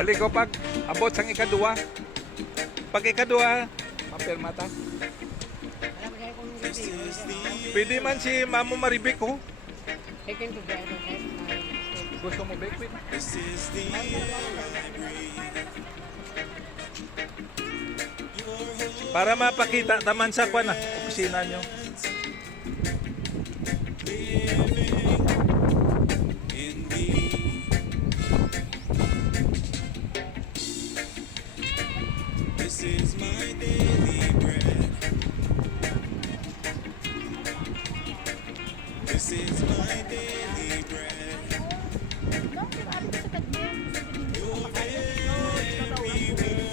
Hali ko pag abot sang ikadua. Pag ikadua, mapirmata. Pwede man si Mamo Maribik ko. Gusto mo bake with? Para mapakita taman sa kwan opisina nyo. This is my daily bread. This is my daily bread.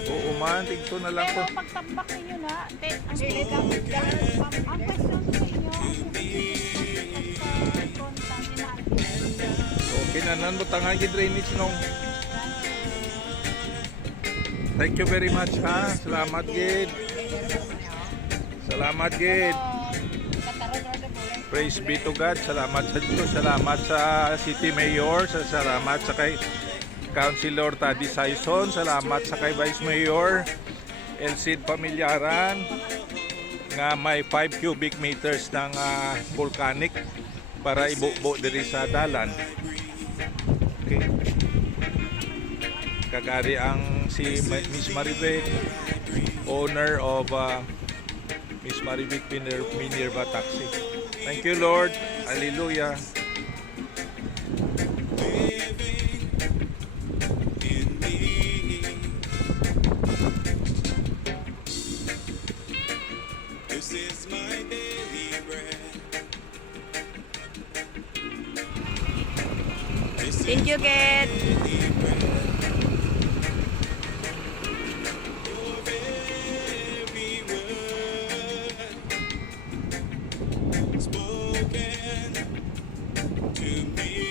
Oo man, tigto na lang ko. Pero pagtambak ninyo na, ang pilit ang question sa inyo, Okay na nan mo tanga drainage nung. Thank you very much ha. Salamat gid. Salamat gid. Praise be to God. Salamat sa Diyos. Salamat sa City Mayor. Salamat sa kay Councilor Tadi Saison. Salamat sa kay Vice Mayor Elcid Pamilyaran nga may 5 cubic meters ng volcanic para ibubo diri sa dalan. Okay. Kagari ang si Miss Maribek, owner of Miss Maribek Minerva Taxi. Thank you, Lord. Hallelujah. This is my daily bread. Thank you, Kate. Spoken to me.